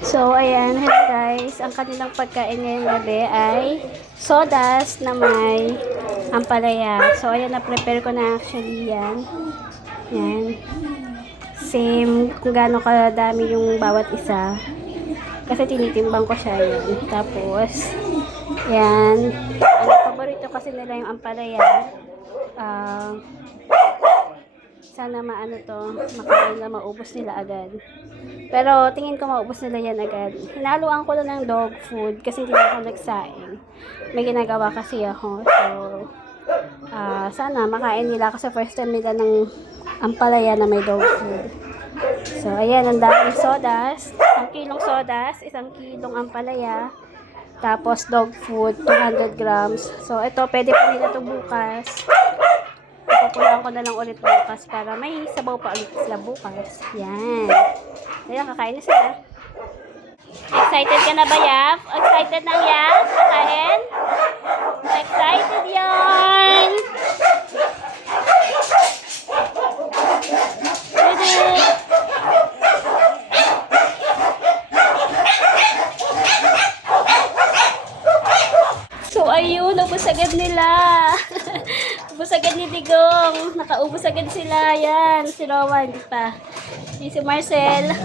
So, ayan, hello guys. Ang kanilang pagkain ngayong gabi ay sodas na may ampalaya. So, ayan, na-prepare ko na actually yan. Yan. Same kung gaano kadami yung bawat isa. Kasi tinitimbang ko siya yan. Tapos, yan. Ano, paborito kasi nila yung ampalaya. Sana maano to, makain na maubos nila agad. Pero tingin ko maubos nila yan agad. Hinaluan ko lang ng dog food kasi hindi ako nagsaing. May ginagawa kasi ako. So, sana makain nila kasi first time nila ng ampalaya na may dog food. So, ayan, ang daming sodas. 1 kilong sodas, 1 kilong ampalaya. Tapos dog food, 200 grams. So, ito, pwede pa nila ito bukas. Pupulaan ko na lang ulit bukas para may sabaw pa ulit sila bukas. Yan. Ayan, kakain na sila. Excited ka na ba, Yap? Excited na, Yap? Kakain? Excited yan! Ready? So, ayun, ubos agad nila. Ubos agad ni Digong. Nakaubos agad sila. Yan, si Rowan, di pa. Si Marcel.